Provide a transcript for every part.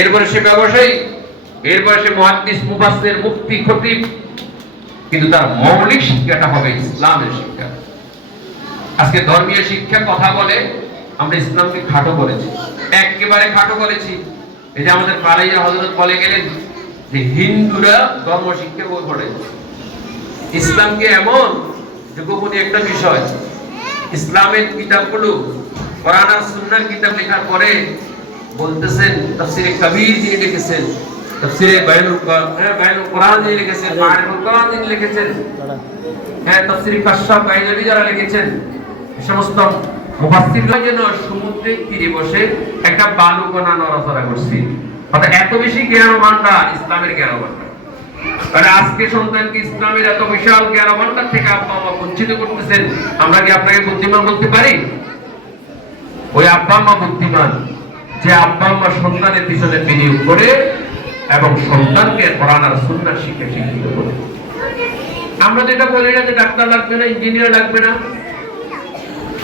এরপরে সে ব্যবসায়ী, এরপরে সে মুহাদ্দিস, মুফাসসির, মুফতি, খতিব, কিন্তু তার মৌলিক শিক্ষাটা হবে ইসলামের শিক্ষা। আজকে ধর্মীয় শিক্ষা কথা বলে আমরা ইসলামকে খাটো করেছি, একেবারে খাটো করেছি। এই যে আমাদের পাড়াইয়া হযরত বলে গেলেন যে হিন্দুরা ধর্ম শিক্ষা বই পড়ে, ইসলামকে এমন যে গোপনীয় একটা বিষয়। ইসলামের কিতাবগুলো কোরআন আর সুন্নাহর কিতাব লেখার পরে বলতেছেন তাফসীরে কবির যিনি লিখেছেন, তাফসীরে বায়ানুল কোরআন যিনি লিখেছেন, মারিফুল কোরআন যিনি লিখেছেন, তাফসীরে কাশফ বাইজাবি যারা লিখেছেন, সমস্ত মুফাসসিররা যেন সমুদ্রের তীরে বসে একটা বালুকণা নড়াচড়া করছে। অর্থাৎ এত বেশি জ্ঞান ভান্ডার ইসলামের জ্ঞান ভান্ডার। আর আজকে সন্তানকে ইসলামের এত বিশাল জ্ঞান ভান্ডার থেকে আব্বা আম্মা বঞ্চিত করতেছেন। আমরা কি আপনাকে বুদ্ধিমান বলতে পারি? ওই আব্বা আম্মা বুদ্ধিমান যে আব্বা আম্মা সন্তানের পিছনে বিনিয়োগ করে এবং সন্তানকে কোরআন আর সুন্নাহ শিক্ষা শিক্ষিত করে। আমরা তো এটা বলি না যে ডাক্তার লাগবে না, ইঞ্জিনিয়ার লাগবে না।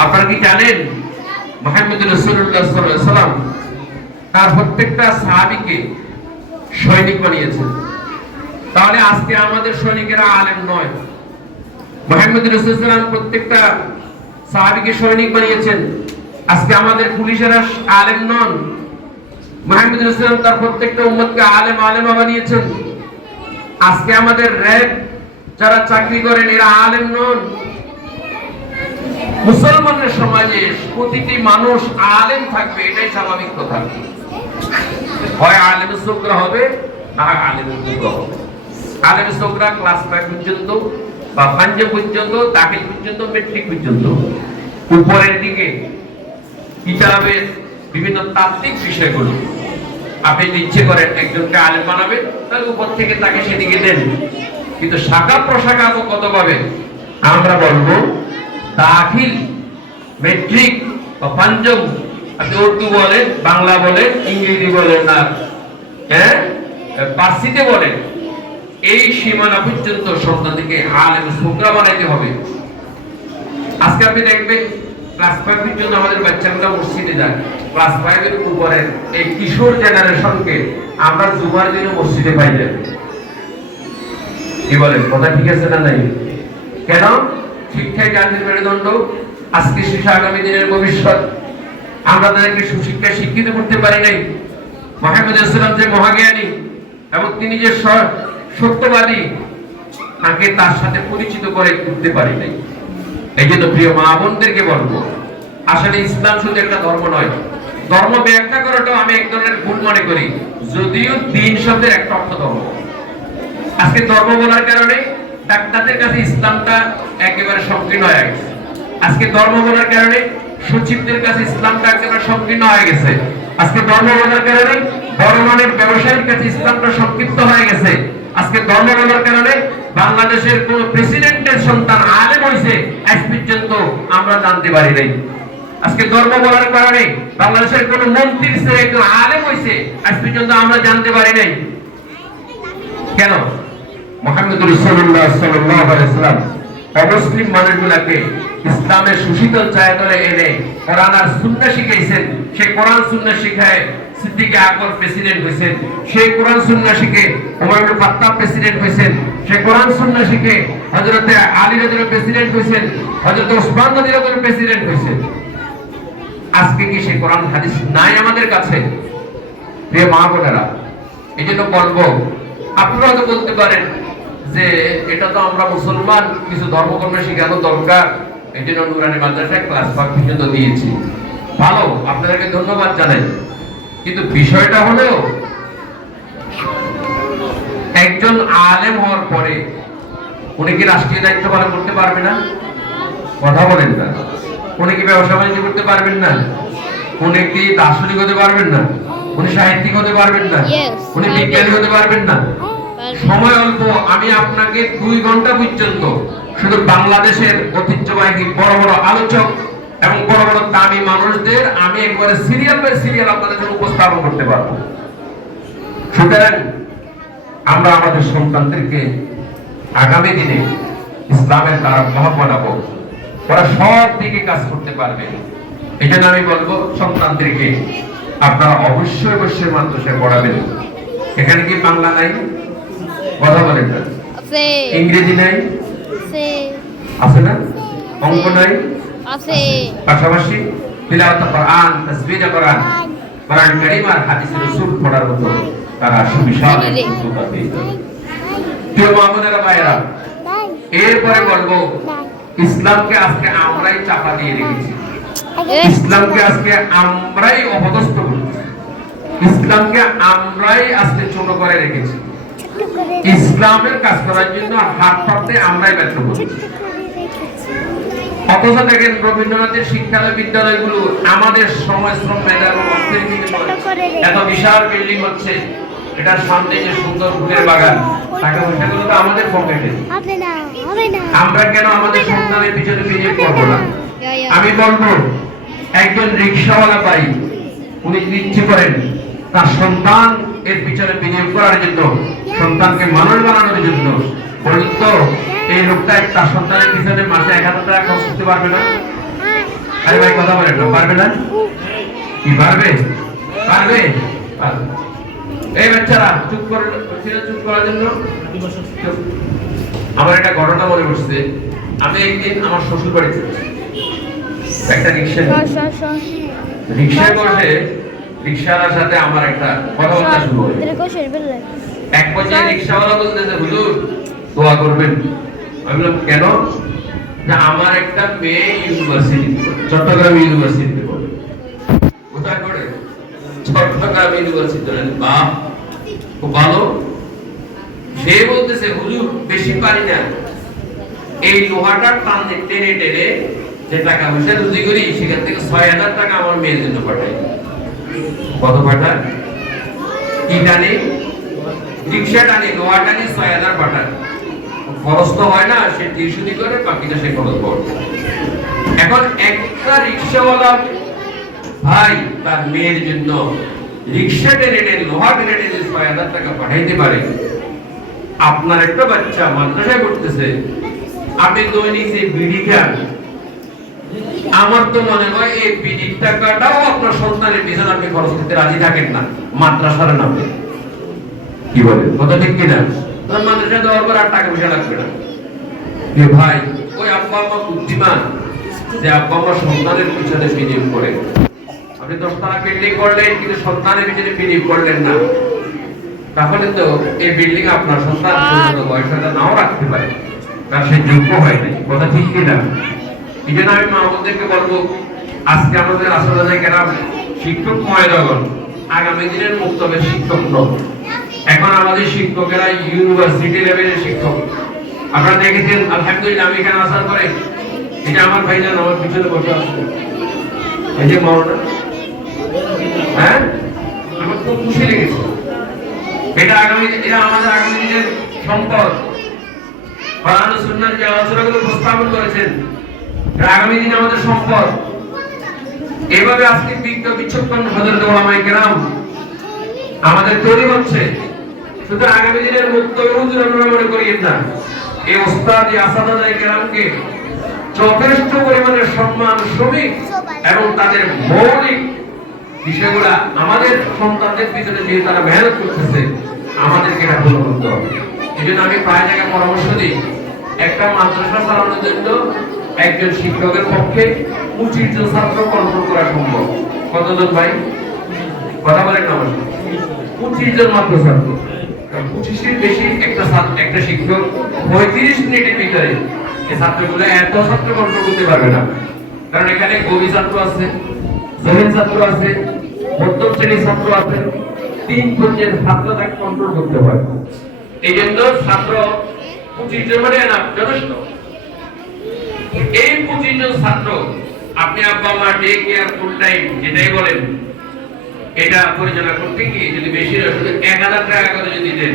আপনারা কি জানেন মুহাম্মদ রাসূলুল্লাহ সাল্লাল্লাহু আলাইহি ওয়াসাল্লাম তার প্রত্যেকটা সাহাবীকে সৈনিক বানিয়েছেন? তাহলে আজকে আমাদের সৈনিকেরা আলেম নয়। মুহাম্মদ রাসূলুল্লাহ সাল্লাল্লাহু আলাইহি ওয়াসাল্লাম প্রত্যেকটা সাহাবীকে সৈনিক বানিয়েছেন, আজকে আমাদের পুলিশেরা আলেম নন। মুহাম্মদ রাসূলুল্লাহ সাল্লাল্লাহু আলাইহি ওয়াসাল্লাম তার প্রত্যেকটা উম্মতকে আলেম আলেমা বানিয়েছেন। আজকে আমাদের র‍্যাব যারা চাকরি করেন এরা আলেম নন। মুসলমানের সমাজে প্রতিটি মানুষ আলেম থাকবে, এটাই স্বাভাবিক কথা। হয় আলেমে সুগরা হবে না আলেমে কুবরা হবে। আলেমে সুগরা ক্লাস 5 পর্যন্ত বা 5 পর্যন্ত, দাখিল পর্যন্ত, মেট্রিক পর্যন্ত। উপরের দিকে কিতাবের বিভিন্ন তাত্ত্বিক বিষয়গুলো আপনি ইচ্ছে করেন একজনকে আলেম বানাবেন, তাহলে উপর থেকে তাকে সেদিকে দেন। কিন্তু শাখা প্রশাখা কত পাবে? আমরা বলবো দাখিল, মেট্রিক বা পঞ্চম, আপনি উর্দু বলেন, বাংলা বলেন, ইংরেজি বলেন, না পার্সিতে বলেন, এই সীমানা পর্যন্ত সন্তানকে আলেম সুগরা বানাইতে হবে। আজকে আপনি দেখবেন ক্লাস 5 পর্যন্ত আমাদের বাচ্চাগুলো মসজিদে যায়। ক্লাস 5 এর উপরে এই কিশোর জেনারেশনকে আমরা জুমার দিনে মসজিদে পাই যাই। কি বলেন, কথা ঠিক আছে না নাই? কেন? শিক্ষাই জাতির মেরুদণ্ড, আজকে শিশু আগামী দিনের ভবিষ্যৎ। আমরা তাদেরকে সুশিক্ষায় শিক্ষিত করতে পারি নাই। মুহাম্মদ রাসূলুল্লাহ সাল্লাল্লাহু আলাইহি ওয়াসাল্লাম যে মহাজ্ঞানী এবং তিনি যে সত্যবাদী, তাকে তার সাথে পরিচিত করে করতে পারি নাই। এই জন্য প্রিয় মা বোনদেরকে বলবো, আসলে ইসলাম শুধু একটা ধর্ম নয়। ধর্ম ব্যাখ্যা করাটাও আমি এক ধরনের ভুল মনে করি, যদিও দিন শব্দের একটা অর্থ ধর্ম। আজকে ধর্ম বলার কারণে ডাক্তারদের কাছে ইসলামটা একেবারে সংকীর্ণ হয়ে গেছে। আজকে ধর্ম বলার কারণে সচিবদের কাছে ইসলামটা একেবারে সংকীর্ণ হয়ে গেছে। আজকে ধর্ম বলার কারণে বড় মানের ব্যবসায়ীর কাছে ইসলামটা সংক্ষিপ্ত হয়ে গেছে। আজকে ধর্ম বলার কারণে বাংলাদেশের কোন প্রেসিডেন্টের সন্তান আলেম হয়েছে আজ পর্যন্ত আমরা জানতে পারি নাই। আজকে ধর্ম বলার কারণে বাংলাদেশের কোন মন্ত্রীর ছেলে একজন আলেম হয়েছে আজ পর্যন্ত আমরা জানতে পারি নাই। কেন? মুহাম্মদ রাসূলুল্লাহ সাল্লাল্লাহু আলাইহি ওয়াসাল্লাম অমুসলিম মানুষগুলোকে ইসলামের সুশীতল ছায়াতলে এনে কোরআন আর সুন্নাহ শিখাইছেন। সেই কোরআন সুন্নাহ শিখায় সিদ্দিক আকবর প্রেসিডেন্ট হয়েছেন। সেই কোরআন সুন্নাহ শিখে ওমর ইবনে খাত্তাব প্রেসিডেন্ট হয়েছেন। সেই কোরআন সুন্নাহ শিখে হযরত আলী রাদিয়াল্লাহু প্রেসিডেন্ট হয়েছেন। হযরত ওসমান রাদিয়াল্লাহু প্রেসিডেন্ট হয়েছেন। আজকে কি সেই কোরআন হাদিস নাই আমাদের কাছে? প্রিয় মা বোনেরা, এজন্য বলবো, আপনারা তো বলতে পারেন যে এটা তো আমরা মুসলমান, কিছু ধর্মকর্ম শেখানো দরকার, এই জন্য নুরানি মাদ্রাসায় ক্লাস 5 পর্যন্ত দিয়েছি। ভালো, আপনাদেরকে ধন্যবাদ জানাই। কিন্তু বিষয়টা হলো একজন আলেম হওয়ার পরে উনি কি রাষ্ট্রীয় দায়িত্ব পালন করতে পারবে না? কথা বলেন না। উনি কি ব্যবসা বাণিজ্য করতে পারবেন না? উনি কি দার্শনিক হতে পারবেন না? উনি সাহিত্যিক হতে পারবেন না? উনি বিজ্ঞানী হতে পারবেন না? সময় অল্প, আমি আপনাকে 2 ঘন্টা পর্যন্ত শুধু বাংলাদেশের ঐতিহ্যবাহী বড় বড় আলোচক এবং বড় বড় দামি মানুষদের আমি একবারে সিরিয়াল বাই সিরিয়াল আপনাদের জন্য উপস্থাপন করতে পারবো। সুতরাং আমরা আমাদের সন্তানদেরকে আগামী দিনে ইসলামের দ্বারা মহৎ বানাবো, ওরা সব দিকে কাজ করতে পারবে। এই জন্য আমি বলবো সন্তানদেরকে আপনারা অবশ্যই অবশ্যই মাদ্রাসায় পড়াবেন। এখানে কি বাংলা নাই? কথা বলেন না। ইংরেজি নাই? আছে না? অঙ্ক নাই? আছে। পাশাপাশি তিলাওয়াত কোরআন, তাসবিহ কোরআন, কোরআন কারীম আর হাদিস রাসূল পড়ার মতো তারা সুবিশাল যোগ্যতা পেয়েছে। প্রিয় মামুনেরা ভাইরা, এরপরে বলবো ইসলামকে আজকে আমরাই চাপা দিয়ে রেখেছি। ইসলামকে আজকে আমরাই অপদস্থ করেছি। ইসলামকে আমরাই আজকে ছোট করে রেখেছি। ইসলামের কাজ করার জন্য হাত পাতে আমরাই ব্যর্থ করেছি। অথচ দেখেন রবীন্দ্রনাথের শিক্ষালয় বিদ্যালয়গুলো আমাদের সময় শ্রম মেধা এবং অর্থের বিনিময়ে এত বিশাল বিল্ডিং হচ্ছে। এটার সামনে যে সুন্দর ফুলের বাগান, টাকা পয়সাগুলো তো আমাদের পকেটে। আমরা কেন আমাদের সন্তানের পিছনে বিনিয়োগ করবো না? আমি বলবো একজন রিক্সাওয়ালা ভাই, উনি ইচ্ছে করেন তার সন্তান এর পিছনে বিনিয়োগ করার জন্য, সন্তানকে মানুষ বানানোর জন্য। বলুন তো এই লোকটা তার সন্তানের পিছনে মাসে 1000 টাকা খরচ করতে পারবে না? আরে ভাই কথা বলেন না, পারবে না? কি পারবে? পারবে? এই বাচ্চারা চুপ করে, চুপ করার জন্য। আমার একটা ঘটনা মনে পড়ছে। আমি একদিন আমার শ্বশুর বাড়িতে একটা রিক্সায় বসে রিক্সাওয়ালার সাথে আমার একটা কথাবার্তা শুরু হয়। এক পর্যায়ে রিক্সাওয়ালা বলতেছে, হুজুর দোয়া করবেন। আমি বললাম কেন? যে আমার একটা মেয়ে ইউনিভার্সিটি, চট্টগ্রাম ইউনিভার্সিটিতে পড়ে। কোথায় পড়ে? চট্টগ্রাম ইউনিভার্সিটি। বাহ, খুব ভালো। সে বলতেছে, হুজুর বেশি পারি না, এই লোহাটার টানে টেনে টেনে যে টাকা পয়সা রুজি করি সেখান থেকে 6000 টাকা আমার মেয়ের জন্য পাঠাই। কত পাঠায়? কি টানে? রিক্সা টানে, লোহা টানে 6000 পাঠায়। খরচ তো হয় না, সে টিউশনি করে, বাকিটা সে খরচ করে। এখন একটা রিক্সাওয়ালা ভাই তার মেয়ের জন্য রিক্সা টেনে টেনে, লোহা টেনে টেনে 6000 টাকা পাঠাইতে পারে। আপনার একটা বাচ্চা মাদ্রাসায় পড়তেছে, আপনি দৈনিক যে বিড়ি খান, আমার তো মনে হয় এই বিড়ির টাকাটাও আপনার সন্তানের পিছনে আপনি খরচ করতে রাজি থাকেন না মাদ্রাসার নামে। কি বলেন? কথা ঠিক কিনা? মাদ্রাসা দেওয়ার পর আর টাকা পয়সা লাগবে না। ভাই ওই আব্বা আম্মা বুদ্ধিমান, যে আব্বা আম্মা সন্তানের পিছনে বিনিয়োগ করে। আপনি 10 টাকা বিল্ডিং করলেন কিন্তু সন্তানের পিছনে বিনিয়োগ করলেন না, তাহলে তো এই বিল্ডিং আপনার সন্তান পর্যন্ত বয়সটা নাও রাখতে পারে, কারণ সে যোগ্য হয় নাই। কথা ঠিক কিনা? এই জন্য আমি মা বোনদেরকে বলবো, আজকে আমাদের আসলে গ্রাম শিক্ষক মহোদয়গণ আগামী দিনের মুক্তবের শিক্ষক নয়। এখন আমাদের শিক্ষকেরা ইউনিভার্সিটি লেভেলের শিক্ষক। আপনারা দেখেছেন আলহামদুলিল্লাহ, আমি এখানে আসার পরে এটা আমার ভাইজান আমার পিছনে বসে আছে, এই যে মাওলানা, হ্যাঁ আমার খুব খুশি লেগেছে। এটা আমাদের আগামী দিনের সম্পদ। কোরআন ও সুন্নাহর যে আলোচনাগুলো উপস্থাপন করেছেন, আগামী দিনে আমাদের সম্পদ। এভাবে আজকে বিজ্ঞ বিচক্ষণ হযরত উলামায়ে কেরাম আমাদের তৈরি হচ্ছে। শুধু আগামী দিনের মুক্তবে হুজুর আমরা মনে করিয়েন না, এই ওস্তাদ আসাদায়ে কেরামকে যথেষ্ট পরিমাণে সম্মান, শ্রমিক এবং তাদের মৌলিক বিষয়গুলো আমাদের সন্তানদের পিছনে যে তারা মেহনত করতেছে, আমাদেরকে এটা ফলো করতে হবে। এই জন্য আমি প্রায় জায়গায় পরামর্শ দিই, একটা মাদ্রাসা চালানোর জন্য একজন শিক্ষকের পক্ষে 25 জন ছাত্র কন্ট্রোল করা সম্ভব। কতজন ভাই? কথা বলেন না? 25 জন মাত্র ছাত্র। 25 এর বেশি একটা শিক্ষক 35 মিনিটের ভিতরে এই ছাত্রগুলো এত ছাত্র কন্ট্রোল করতে পারবে না। কারণ এখানে গভীর ছাত্র আছে, জেহেন ছাত্র আছে, মধ্যম শ্রেণীর ছাত্র আছে, 3 পর্যায়ের ছাত্র তাকে কন্ট্রোল করতে হয়। এই জন্য ছাত্র 25 জন মানে না, যথেষ্ট। এই 25 জন ছাত্র আপনি আব্বা মা ডে কেয়ার ফুল টাইম যেটাই বলেন, এটা পরিচালনা করতে গিয়ে যদি বেশি 1000 টাকা করে যদি দেন,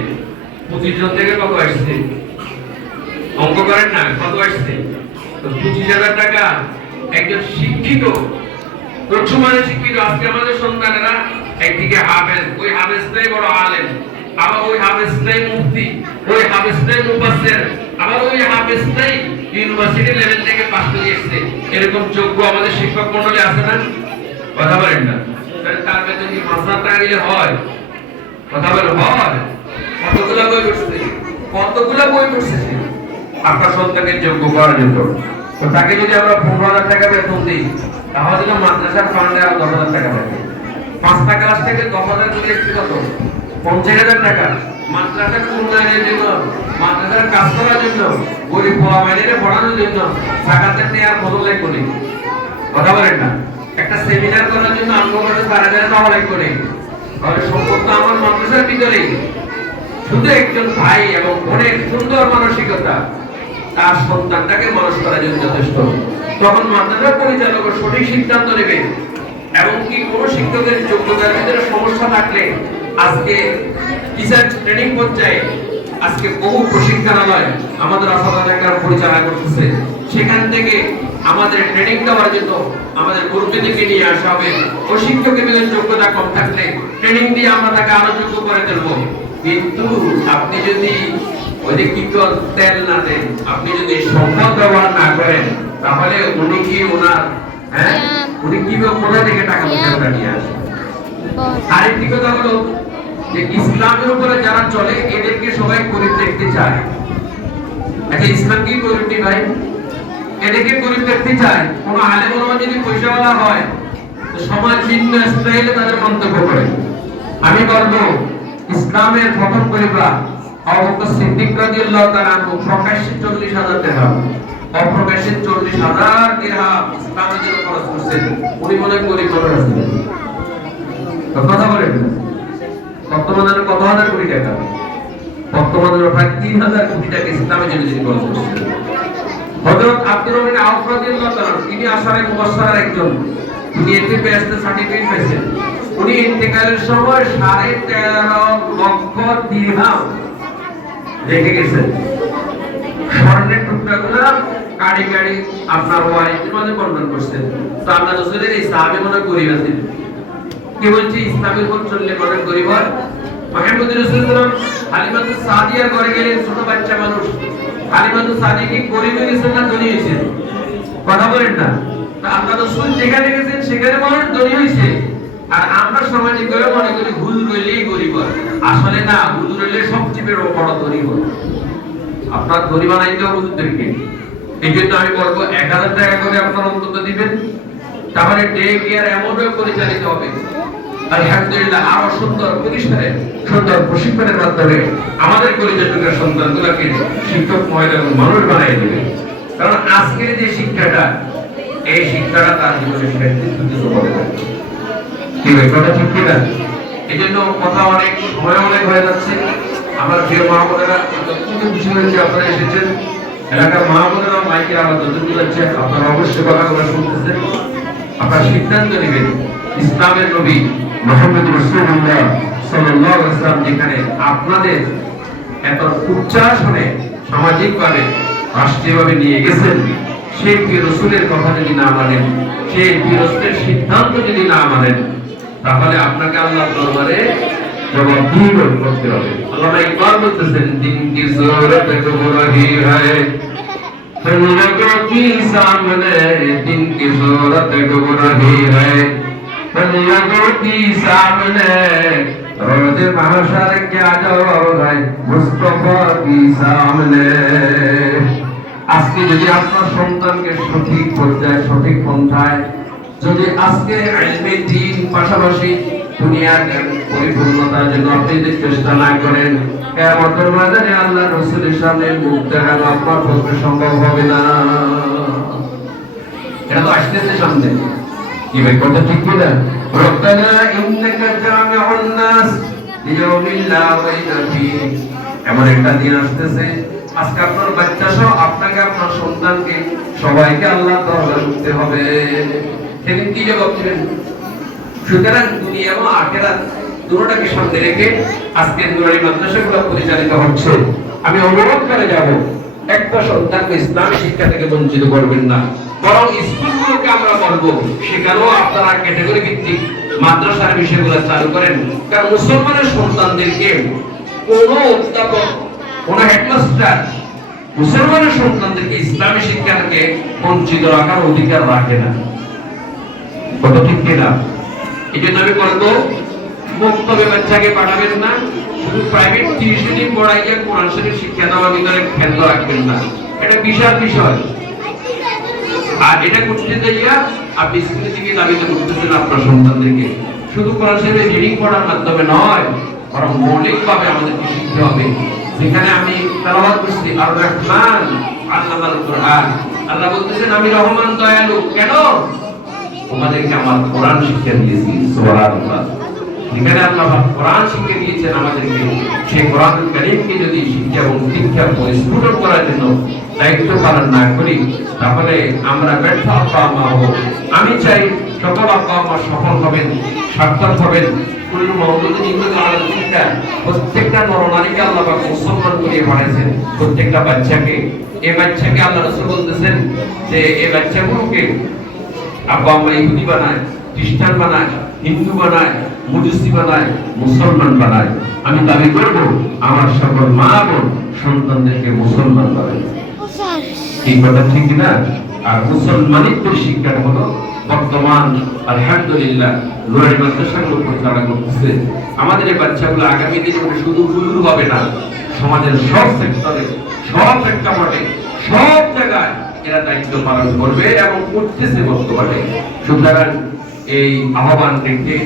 25 জন থেকে কত আসছে? অঙ্ক করেন না, কত আসছে? তো 25000 টাকা একজন শিক্ষিত, প্রচুরমানে শিক্ষিত। আজকে আমাদের সন্তানেরা একদিকে হাফেজ, ওই হাফেজটাই বড় আলেম, আবার ওই হাফেজটাই মুফতি, ওই হাফেজটাই মুফাসসির, আবার ওই হাফেজটাই ইউনিভার্সিটি লেভেল থেকে পাস করে এসেছে। এরকম যোগ্য আমাদের শিক্ষক মণ্ডলী আছে না? কথা বলেন না? তার বেতন কি 5,000 টাকা দিলে হয়? কথা বলে হয়? কতগুলা বই পড়ছে, কতগুলা বই পড়ছে আপনার সন্তানকে যোগ্য করার জন্য। তো তাকে যদি আমরা 15,000 টাকা বেতন দিই, তাহলে যদি মাদ্রাসার ফান্ডে আরো 10,000 টাকা থাকে, 5টা ক্লাস থেকে 10,000 করে একটু কত 50,000 টাকা মাদ্রাসার উন্নয়নের জন্য, মাদ্রাসার কাজ করার জন্য, গরিব পোলা মাইনেরে পড়ানোর জন্য জাকাতের নেওয়ার বদল লাগবে না। কথা বলেন না? একটা সেমিনার করার জন্য আমগো কাছে 4,000 টাকা লাগবে না। তাহলে সম্পদ তো আমার মাদ্রাসার ভিতরে। শুধু একজন ভাই এবং বোনের সুন্দর মানসিকতা তার সন্তানটাকে মানুষ করার জন্য যথেষ্ট। তখন মাদ্রাসা পরিচালক সঠিক সিদ্ধান্ত নেবে। এবং কি কোন শিক্ষকের যোগ্যতার ভিতরে সমস্যা থাকলে আজকে টিচার ট্রেনিং পর্যায়ে আজকে বহু প্রশিক্ষণালয় আমাদের আসাদার পরিচালনা করতেছে। সেখান থেকে আমাদের ট্রেনিং দেওয়ার জন্য আমাদের গুরুজনকে নিয়ে আসা হবে। ও শিক্ষকের ভিতরে যোগ্যতা কম থাকলে ট্রেনিং দিয়ে আমরা তাকে আরো যোগ্য করে তুলবো। কিন্তু আপনি যদি ওই কি তেল না দেন, আপনি যদি সম্পদ ব্যবহার না করেন, তাহলে উনি কি ওনার উনি কিভাবে কোথা থেকে টাকা পয়সা নিয়ে আসে? আরেকটি কথা হলো যে ইসলামের উপরে যারা চলে এদেরকে সবাই গরিব দেখতে চায়। আচ্ছা, ইসলাম কি গরিব নি ভাই? এদেরকে গরিব দেখতে চায়। কোন আলেম ওলামা যদি পয়সাওয়ালা হয় তো সমাজ ভিন্ন স্টাইলে তাদের মন্তব্য করে। আমি বলবো ইসলামের প্রথম পরিবার আবু বকর সিদ্দিক রাদিয়াল্লাহু তাআলা আনহু প্রকাশ্যে 40,000 দিরহাম, অপ্রকাশ্যে 40,000 দিরহাম ইসলামের জন্য খরচ করছেন। উনি মনে গরিব মানুষ ছিলেন। তো কথা বলেন, বর্তমানে কত হাজার কোটি টাকা, বর্তমানে প্রায় 3,000 কোটি টাকা ইসলামের জন্য তিনি খরচ করছেন। হযরত আব্দুর রহমান আউফ রাদিয়াল্লাহু তাআলা তিনি আশারে মুবাশশারার একজন, তিনি এমবিবিএস সার্টিফিকেট পেয়েছেন। উনি ইন্তেকালের সময় 13.5 লক্ষ দিরহাম রেখে গেছেন। স্বর্ণের টুকরাগুলো কাড়ি কাড়ি আপনার ওয়াইফের মধ্যে বন্টন করছেন। তো আল্লাহ রাসূলের এই সাহাবী মনে গরিব আছেন, কি বলছি ইসলামের উপর চললে মনে গরিব হয়। মুহাম্মদ রাসূলুল্লাহ হালিমাতুস সাদিয়ার ঘরে গেলেন, ছোট বাচ্চা মানুষ। হালিমাতুস সাদিয়া কি গরিব হয়েছেন না ধনী হয়েছেন? কথা বলেন না? তো আল্লাহ রাসূল যেখানে গেছেন সেখানে মানুষ ধনী হয়েছে। আর আমরা সামাজিকভাবে মনে করি হুজুর হইলেই গরিব হয়। আসলে না, হুজুর হইলে সবচেয়ে বড় ধনী হয়। আপনার ধনী বানাইতে হবে হুজুরদেরকে। এই জন্য আমি বলবো 1,000 টাকা করে আপনারা অন্তত দিবেন, তাহলে ডে কেয়ার এমনভাবে পরিচালিত হবে আলহামদুলিল্লাহ আরো সুন্দর পরিসরে সুন্দর প্রশিক্ষণের মাধ্যমে আমাদের পরিচালকের সন্তানগুলোকে শিক্ষক মহিলা এবং মানুষ বানিয়ে দেবে। কারণ আজকের যে শিক্ষাটা, এই শিক্ষাটা তার জীবনের নেতৃত্ব হবে। কি ভাই কথা ঠিক কিনা? এই জন্য কথা অনেক সময় অনেক হয়ে যাচ্ছে। আমার প্রিয় মা বোনেরা যতটুকু খুশি হয়েছে আপনারা এসেছেন, এলাকার মা বোনেরা মাইকে আবার যতটুকু যাচ্ছে আপনারা অবশ্যই কথাগুলো শুনতেছেন। আপনারা সিদ্ধান্ত নেবেন ইসলামের নবী মুহাম্মদ রাসূলুল্লাহ সাল্লাল্লাহু আলাইহি ওয়াসাল্লাম যেখানে আপনাদের এত উচ্চাসনে সামাজিকভাবে রাষ্ট্রীয়ভাবে নিয়ে গেছেন, সেই প্রিয় রাসূলের কথা যদি না মানেন, সেই প্রিয় রাসূলের সিদ্ধান্ত যদি না মানেন, তাহলে আপনাকে আল্লাহর দরবারে জবাবদিহি করতে হবে। আল্লামা ইকবাল বলতেছেন, দিন কি সুরত গুমরাহি হ্যায় ফিরলোগো কি সামনে, দিন কি সুরত গুমরাহি হ্যায় ফিরলোগো কি সামনে, রোজ মাহশর क्या जवाब है मुस्तफा की सामने। আজকে যদি আপনার সন্তানকে সঠিক পর্যায়ে সঠিক পন্থায় যদি আজকে ইলমে দ্বীন পাশাপাশি দুনিয়ার পরিপূর্ণতার জন্য আপনি যদি চেষ্টা না করেন, কিয়ামতের ময়দানে আল্লাহর রাসূলের সামনে মুখ দেখানো আপনার পক্ষে সম্ভব হবে না। এটা তো আসতেছে সামনে। কি ভাই কথা ঠিক কি না? রব্বানা ইন্নাকা জামিউন নাস লিয়াউমিন লা রাইবা ফীহি। এমন একটা দিন আসতেছে আজকে আপনার বাচ্চা সহ আপনাকে আপনার সন্তানকে সবাইকে আল্লাহর দরবারে উঠতে হবে। সেদিন কি জবাব দিবেন? সুতরাং দুনিয়া এবং আখিরাত দুটোটাকে সামনে রেখে আজকে নুরানি মাদ্রাসাগুলো পরিচালিত হচ্ছে। আমি অনুরোধ করে যাব, একটা সন্তানকে ইসলাম শিক্ষা থেকে বঞ্চিত করবেন না, বরং স্কুলগুলোকে আমরা বলবো সেখানেও আপনারা ক্যাটাগরি ভিত্তিক মাদ্রাসার বিষয়গুলো চালু করেন। কারণ মুসলমানের সন্তানদেরকে কোন অধ্যাপক, কোন হেডমাস্টার মুসলমানের সন্তানদেরকে ইসলামী শিক্ষা থেকে বঞ্চিত রাখার অধিকার রাখে না। কত ঠিক কিনা? এই জন্য আমি বলবো মুক্তবে বাচ্চাকে পাঠাবেন না, শুধু প্রাইভেট টিউশনি পড়াইয়া কোরআন শরীফ শিক্ষা দেওয়ার ভিতরে কেন্দ্র রাখবেন না, এটা বিশাল বিষয়। আর এটা করতে যাইয়া আপনি স্কুলে থেকে দাবিতে করতেছেন আপনার সন্তানদেরকে, শুধু কোরআন শরীফের রিডিং পড়ার মাধ্যমে নয়, বরং মৌলিকভাবে আমাদেরকে শিখতে হবে। যেখানে আমি তেলাওয়াত করছি আর রহমান আল্লামাল কোরআন, আল্লাহ বলতেছেন আমি রহমান দয়ালু, কেন? তোমাদেরকে আমার কোরআন শিক্ষা দিয়েছি। সুবহানাল্লাহ। যেখানে আল্লাহ কোরআন শিক্ষা দিয়েছেন আমাদেরকে, সেই কোরআনুল কারীমকে যদি শিক্ষা এবং দীক্ষা পরিস্ফুট করার জন্য দায়িত্ব পালন না করি, তাহলে আমরা ব্যর্থ আব্বা আম্মা হব। আমি চাই সকল আব্বা আম্মা সফল হবেন, সার্থক হবেন। কুল্লু মাওলুদিন ইউলাদু আলাল ফিতরা, প্রত্যেকটা নরনারীকে আল্লাহ পাক মুসলমান করে বানাইছেন, প্রত্যেকটা বাচ্চাকে। এই বাচ্চাকে আল্লাহ রাসূল বলতেছেন যে এই বাচ্চাগুলোকে আব্বা আম্মা ইহুদি বানায়, খ্রিস্টান বানায়, হিন্দু বানায়, মুজুসি বানায়, মুসলমান বানায়। আমি দাবি করব আমার সকল মা বোন সন্তানদেরকে মুসলমান বানায়। এই কথা ঠিক না? আর মুসলমানিত্বের শিক্ষাটা হলো বর্তমান আলহামদুলিল্লাহ নুরানি মাদ্রাসাগুলো পরিচালনা করতেছে। আমাদের এই বাচ্চাগুলো আগামী দিনে শুধু হুজুর হবে না, সমাজের সব সেক্টরে, সব প্রেক্ষাপটে, সব জায়গায় এরা দায়িত্ব পালন করবে এবং করতেছে বর্তমানে। সুতরাং এই আহ্বান রেখে,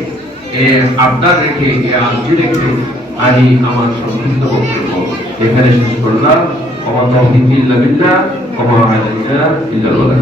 আবদার রেখে, আর্জি রেখে আমি আমার সংক্ষিপ্ত বক্তব্য এখানে শেষ করলাম। ওয়া মা তাওফীকি ইল্লা বিল্লাহ ওয়া মা আলাইনা ইল্লাল বালাগ।